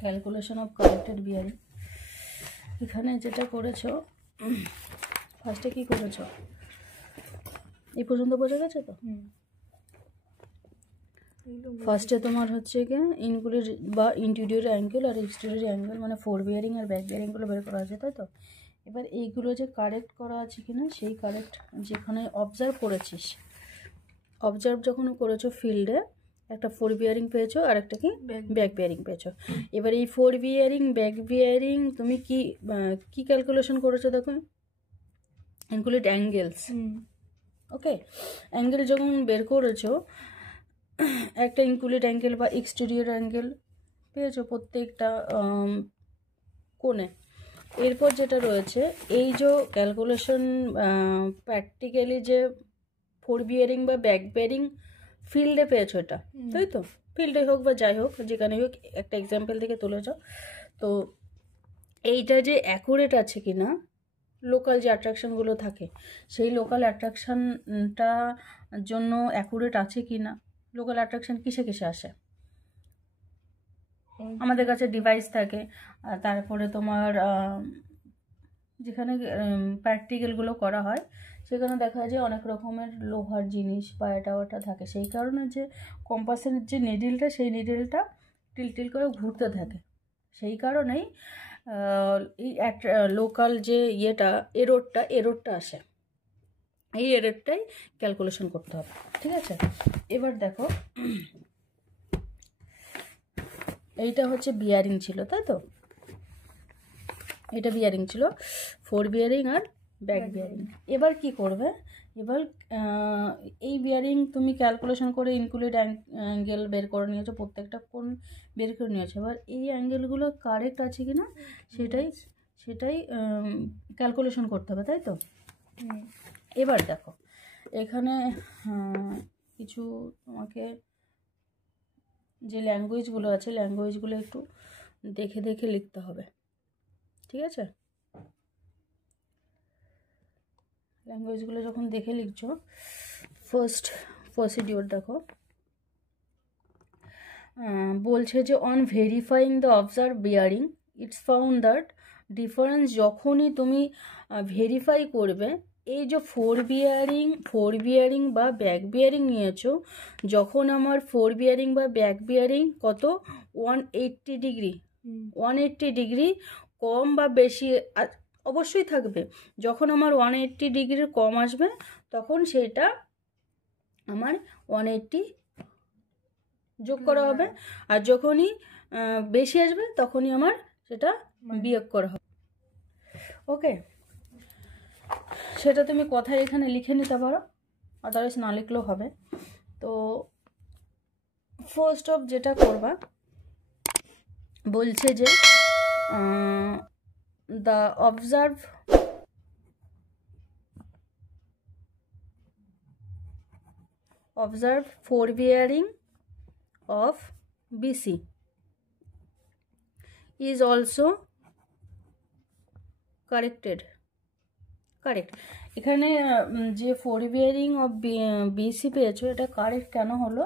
Calculation of corrected bearing. এখানে যেটা করেছো, ফার্স্টে কি করেছো, এই পর্যন্ত বোঝা গেছে তো? ফার্স্টে তোমার হচ্ছে গিয়ে ইনক্লুড বা ইন্টিরিয়র অ্যাঙ্গেল আর এক্সটেরিয়র অ্যাঙ্গেল মানে ফোর বিয়ারিং আর ব্যাক বিয়ারিংগুলো বের করা আছে, তাই তো? এবার এইগুলো যে কারেক্ট করা আছে কিনা, সেই কারেক্ট যেখানে অবজার্ভ করেছিস, অবজার্ভ যখন করেছো ফিল্ডে, একটা ফোর বিয়ারিং পেয়েছো আর একটা কি ব্যাক বিয়ারিং পেয়েছো। এবার এই ফোর বিয়ারিং ব্যাক বিয়ারিং তুমি কি কি ক্যালকুলেশন করেছো দেখো, ইনক্লুড অ্যাঙ্গেলস। ওকে, অ্যাঙ্গেল যখন বের করেছো, একটা ইনক্লুড অ্যাঙ্গেল বা এক্সটেরিয়র অ্যাঙ্গেল পেয়েছো প্রত্যেকটা কোণে। এরপর যেটা রয়েছে, এই যে ক্যালকুলেশন প্র্যাকটিক্যালি যে ফোর বিয়ারিং বা ব্যাক বিয়ারিং ফিল্ডে পেয়েছো এটা, তাই তো? ফিল্ডে হোক বা যাই হোক, যেখানে হোক, একটা এক্সাম্পল থেকে তুলেছ। তো এইটা যে অ্যাকুরেট আছে কি না, লোকাল যে অ্যাট্রাকশানগুলো থাকে, সেই লোকাল অ্যাট্রাকশানটা জন্য অ্যাকুরেট আছে কি না। লোকাল অ্যাট্রাকশান কিসে কিসে আসে? আমাদের কাছে ডিভাইস থাকে, তারপরে তোমার যেখানে প্র্যাকটিক্যালগুলো করা হয় সেখানে দেখা যায় অনেক রকমের লোহার জিনিস বা এটা ওটা থাকে। সেই কারণে যে কম্পাসের যে নিডলটা, সেই নিডলটা টিল করে ঘুরতে থাকে। সেই কারণেই এই লোকাল যে ইয়েটা এররটা আসে। এই এররটাই ক্যালকুলেশন করতে হবে, ঠিক আছে? এবার দেখো, এইটা হচ্ছে বিয়ারিং ছিল, তাই তো? এটা বিয়ারিং ছিল, ফোর বিয়ারিং আর ব্যাক বিয়ারিং। এবার কি করবে, এবার এই বিয়ারিং তুমি ক্যালকুলেশন করে ইনক্লুড অ্যাঙ্গেল বের করে নিয়েছো, প্রত্যেকটা কোণ বের করে নিয়েছো। এবার এই অ্যাঙ্গেলগুলো কারেক্ট আছে কি না সেটাই ক্যালকুলেশন করতে হবে, তাই তো? এবার দেখো, এখানে কিছু তোমাকে যে ল্যাঙ্গুয়েজগুলো আছে, ল্যাঙ্গুয়েজগুলো একটু দেখে দেখে লিখতে হবে, ঠিক আছে? ল্যাঙ্গুয়েজগুলো যখন দেখে লিখছো, ফার্স্ট প্রসিডিওর দেখো, বলছে যে on verifying the observe bearing it's found that difference. যখনই তুমি ভেরিফাই করবে, এই যে ফোর বিয়ারিং বা ব্যাক বিয়ারিং নিয়েছো, যখন আমার ফোর বিয়ারিং বা ব্যাক বিয়ারিং কত 180 ডিগ্রি 180 ডিগ্রি কম বা বেশি অবশ্যই থাকবে। যখন আমার 180 ডিগ্রির কম আসবে, তখন সেটা আমার 180 যোগ করা হবে, আর যখনই বেশি আসবে তখনই আমার সেটা বিয়োগ করা হবে। ওকে, সেটা তুমি কথায় এখানে লিখে নিতে পারো, আদারওয়াইজ না লিখলেও হবে। তো ফার্স্ট অফ যেটা করবা, বলছে যে the observe four bearing of BC is also correct. এখানে যে ফোর বিয়ারিং অফ বিসি পেয়েছো, এটা কারেক্ট কেন হলো?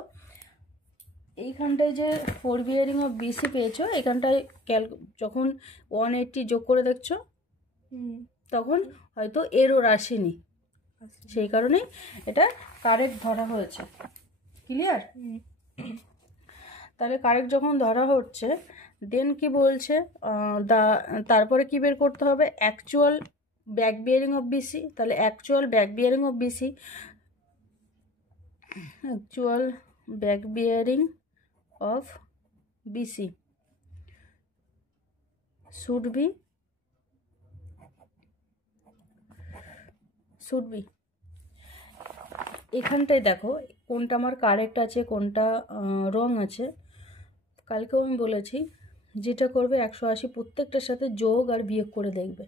এইখানটায় যে ফোর বিয়ারিং অফ বিসি পেয়েছো, এখানটায় যখন 180 যোগ করে দেখছো, তখন হয়তো এরর আসেনি, সেই কারণেই এটা কারেক্ট ধরা হয়েছে। ক্লিয়ার? তাহলে কারেক্ট যখন ধরা হচ্ছে, দেন কি বলছে, তারপরে কি বের করতে হবে? Actual back bearing of BC. তাহলে actual back bearing of BC should be এখানটায় দেখো কোনটা আমার কারেক্ট আছে, কোনটা রং আছে। কালকেও আমি বলেছি, যেটা করবে 180 প্রত্যেকটার সাথে যোগ আর বিয়োগ করে দেখবে।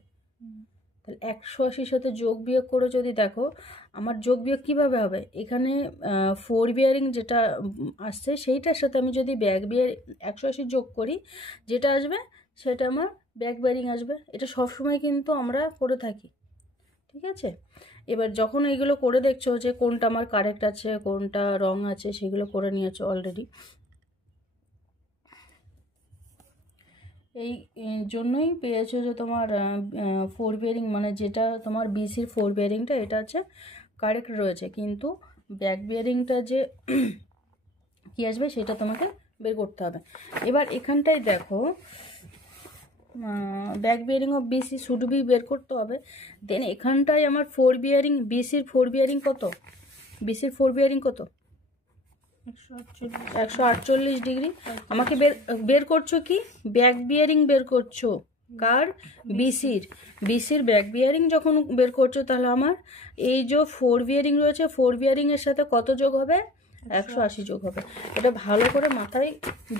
তাহলে 180-র সাথে যোগ বিয়োগ করে যদি দেখো, আমার যোগ বিয়োগ কীভাবে হবে, এখানে ফোর বিয়ারিং যেটা আসছে সেইটার সাথে আমি যদি ব্যাক বিয়ারিং 180 যোগ করি, যেটা আসবে সেটা আমার ব্যাক বিয়ারিং আসবে। এটা সবসময় কিন্তু আমরা করে থাকি, ঠিক আছে? এবার যখন এইগুলো করে দেখছো যে কোনটা আমার কারেক্ট আছে, কোনটা রং আছে, সেগুলো করে নিয়েছো অলরেডি। এই জন্যই পেয়েছো যে তোমার ফোর বিয়ারিং মানে যেটা তোমার বিসির ফোর বিয়ারিংটা এটা হচ্ছে কারেক্ট রয়েছে, কিন্তু ব্যাক বিয়ারিংটা যে কী আসবে সেটা তোমাকে বের করতে হবে। এবার এখানটায় দেখো back bearing of BC should be বের করতে হবে। দেন এখানটায় আমার ফোর বিয়ারিং বিসির ফোর বিয়ারিং কত, বিসির ফোর বিয়ারিং কত 148 ডিগ্রি। আমাকে বের করছো কি ব্যাক বিয়ারিং বের করছো কার, বিসির ব্যাক বিয়ারিং যখন বের করছো তাহলে আমার এই যে ফোর বিয়ারিং রয়েছে ফোর বিয়ারিংয়ের সাথে কত যোগ হবে 180 যোগ হবে। এটা ভালো করে মাথায়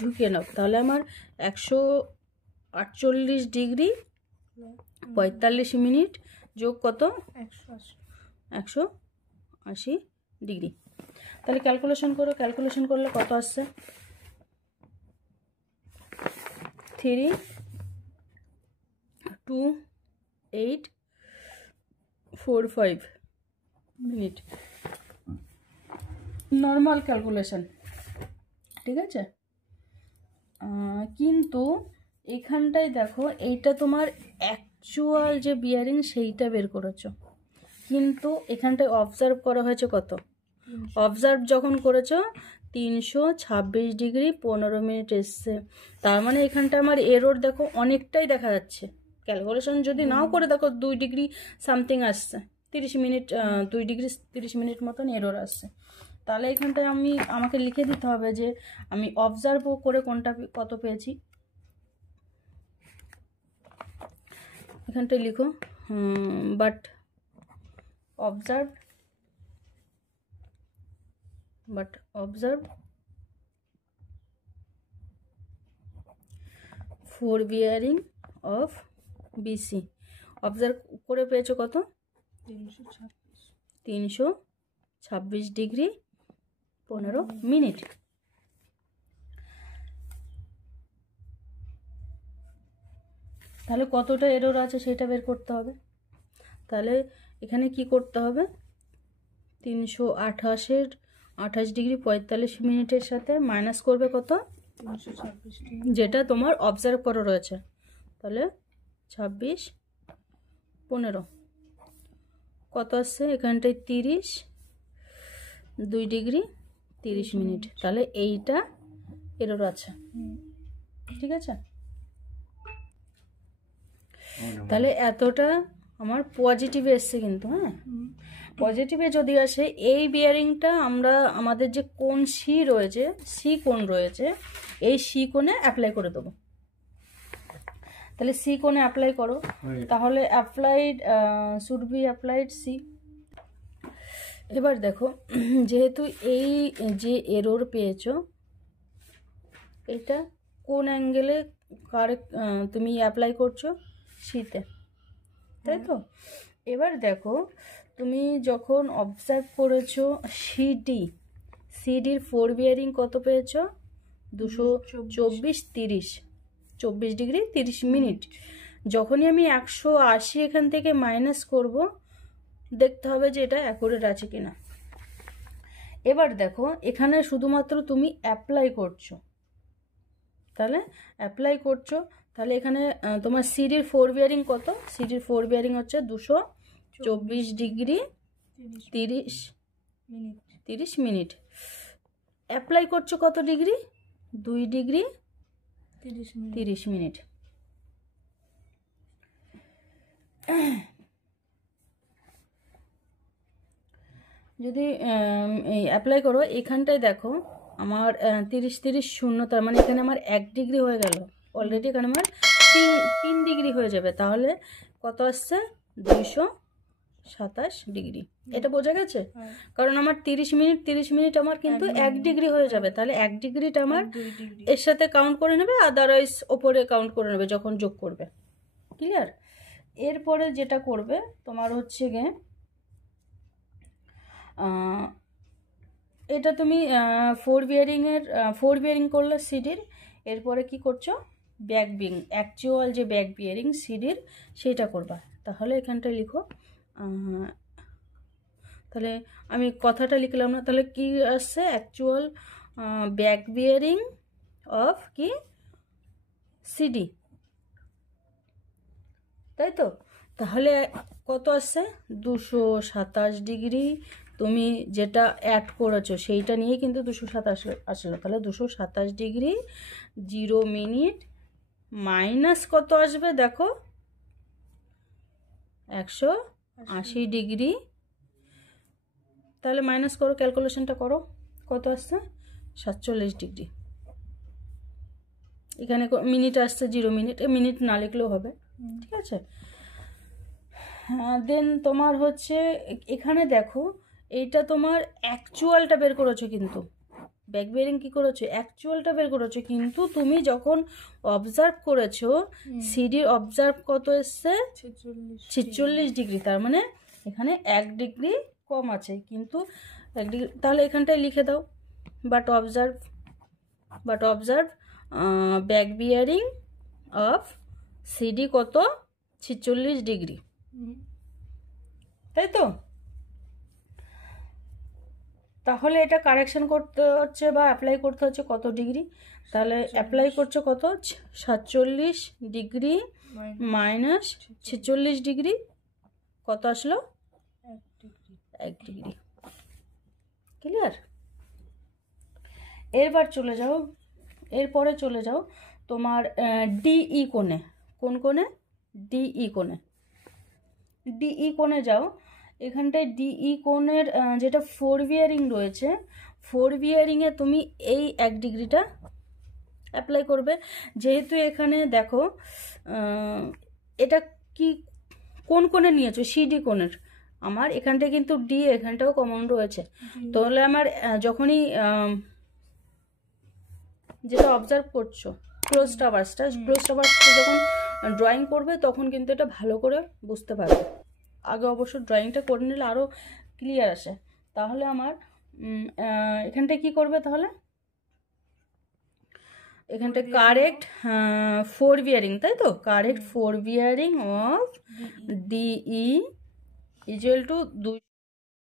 ঢুকিয়ে নাও। তাহলে আমার 148 ডিগ্রি 45 মিনিট যোগ কত 180 ডিগ্রি। তাহলে ক্যালকুলেশন করো, ক্যালকুলেশন করলে কত আসছে 32845 মিনিট নর্মাল ক্যালকুলেশন, ঠিক আছে। কিন্তু এখানটায় দেখো এইটা তোমার অ্যাকচুয়াল যে বিয়ারিং সেইটা বের করেছো, কিন্তু এখানটায় অবজার্ভ করা হয়েছে কত, অবজার্ভ যখন করেছো 326 ডিগ্রি 15 মিনিট এসছে। তার মানে এখানটা আমার এরর দেখো অনেকটাই দেখা যাচ্ছে। ক্যালকুলেশন যদি নাও করে দেখো 2 ডিগ্রি সামথিং আসছে, 30 মিনিট 2 ডিগ্রি 30 মিনিট মতন এরর আসছে। তাহলে এখানটায় আমাকে লিখে দিতে হবে যে আমি অবজার্ভ করে কোনটা কত পেয়েছি। এখানটায় লিখো but observe fore bearing of BC observe করে পেয়েছো কত 326 ডিগ্রি 15 মিনিট। তাহলে কতটা এরর আছে সেটা বের করতে হবে। তাহলে এখানে কি করতে হবে 328 ডিগ্রি 45 মিনিটের সাথে মাইনাস করবে কত 326 যেটা তোমার অবজার্ভ করা রয়েছে। তাহলে 26 15 কত আসছে এখানটায় 30 2 ডিগ্রি 30 মিনিট। তাহলে এইটা এরর আছে, ঠিক আছে। তাহলে এতটা আমার পজিটিভে এসছে কিন্তু, হ্যাঁ পজিটিভে যদি আসে এই বিয়ারিংটা আমরা আমাদের যে কোণ সি রয়েছে সি কোণ রয়েছে এই সি কোণে অ্যাপ্লাই করে দেবো। তাহলে সি কোণে অ্যাপ্লাই করো, তাহলে applied should be applied C. এবার দেখো যেহেতু এই যে এরর পেয়েছো এটা কোন অ্যাঙ্গেলে কারেক্ট তুমি অ্যাপ্লাই করছো সিতে, তাই তো। এবার দেখো তুমি যখন অবজার্ভ করেছো সিডির ফোর বিয়ারিং কত পেয়েছো 224 ডিগ্রি 30 মিনিট। যখনই আমি 180 এখান থেকে মাইনাস করব দেখতে হবে যে এটা অ্যাকুরেট আছে কিনা। এবার দেখো এখানে শুধুমাত্র তুমি অ্যাপ্লাই করছো, তাহলে অ্যাপ্লাই করছো তাহলে এখানে তোমার সিডির ফোর বিয়ারিং কত, সিডির ফোর বিয়ারিং হচ্ছে 224 ডিগ্রি 30 মিনিট। অ্যাপ্লাই করছো কত ডিগ্রি 2 ডিগ্রি 30 মিনিট। যদি অ্যাপ্লাই করো এখানটায় দেখো আমার 30 শূন্য, তার মানে এখানে আমার 1 ডিগ্রি হয়ে গেল অলরেডি, এখানে আমার 3 ডিগ্রি হয়ে যাবে। তাহলে কত আসছে 227 ডিগ্রি। এটা বোঝা গেছে? কারণ আমার 30 মিনিট আমার কিন্তু 1 ডিগ্রি হয়ে যাবে। তাহলে 1 ডিগ্রিটা আমার এর সাথে কাউন্ট করে নেবে, আদারওয়াইজ ওপরে কাউন্ট করে নেবে যখন যোগ করবে। ক্লিয়ার? এরপরে যেটা করবে তোমার হচ্ছে গিয়ে এটা তুমি ফোর বিয়ারিং করলে সিডির, এরপরে কি করছো ব্যাক বিয়ারিং, অ্যাকচুয়াল যে ব্যাক বিয়ারিং সিডির সেটা করবা। তাহলে এখানটায় লিখো, তাহলে আমি কথাটা লিখলাম না, তাহলে কি আসছে অ্যাকচুয়াল ব্যাক বিয়ারিং অফ কি সিডি তাই তো? তাহলে কত আসছে? 227 ডিগ্রি। তুমি যেটা অ্যাড করেছো সেইটা নিয়ে কিন্তু 227 আসলো। তাহলে 227 ডিগ্রি 0 মিনিট মাইনাস কত আসবে দেখো, 180 ডিগ্রি। তাহলে মাইনাস করো, ক্যালকুলেশনটা করো, কত আসছে? 47 ডিগ্রি। এখানে মিনিট আসছে 0 মিনিট, মিনিট না লিখলেও হবে, ঠিক আছে? দেন তোমার হচ্ছে এখানে দেখো, এইটা তোমার অ্যাকচুয়ালটা বের করেছো, কিন্তু ব্যাক বিয়ারিং কী করেছো? অ্যাকচুয়ালটা বের করেছো, কিন্তু তুমি যখন অবজার্ভ করেছো সিডির অবজার্ভ কত এসছে? 46 ডিগ্রি। তার মানে এখানে 1 ডিগ্রি কম আছে, কিন্তু 1 ডিগ্রি। তাহলে এখানটায় লিখে দাও, but observe back bearing of CD কত? 46 ডিগ্রি, তাই তো? তাহলে এটা কারেকশন করতে হচ্ছে বা অ্যাপ্লাই করতে হচ্ছে কত ডিগ্রি? তাহলে অ্যাপ্লাই করছো কত? 47 ডিগ্রি মাইনাস 46 ডিগ্রি, কত আসলো? 1 ডিগ্রি। ক্লিয়ার? এরপরে চলে যাও তোমার ডিই কোণে। কোন কোণে? ডিই কোণে। ডিই কোণে যাও। এখানটায় ডিই কোণের যেটা 4 বিয়ারিং রয়েছে, 4 বিয়ারিংয়ে তুমি এই 1 ডিগ্রিটা অ্যাপ্লাই করবে। যেহেতু এখানে দেখো এটা কি কোন কোণে নিয়েছো? সিডি কোণের। আমার এখানটায় কিন্তু ডি, এখানটাও কমন রয়েছে। তাহলে আমার যখনই যেটা অবজার্ভ করছো ক্লোজ টাওয়ার্সটা যখন ড্রয়িং করবে তখন কিন্তু এটা ভালো করে বুঝতে পারবে। আগে অবশ্য ড্রয়িংটা করে নিলে আরও ক্লিয়ার আসে। তাহলে আমার এখানটায় কি করবে? তাহলে এখানটায় কারেক্ট 4 বিয়ারিং, তাই তো? Correct 4 bearing of DE equal to 2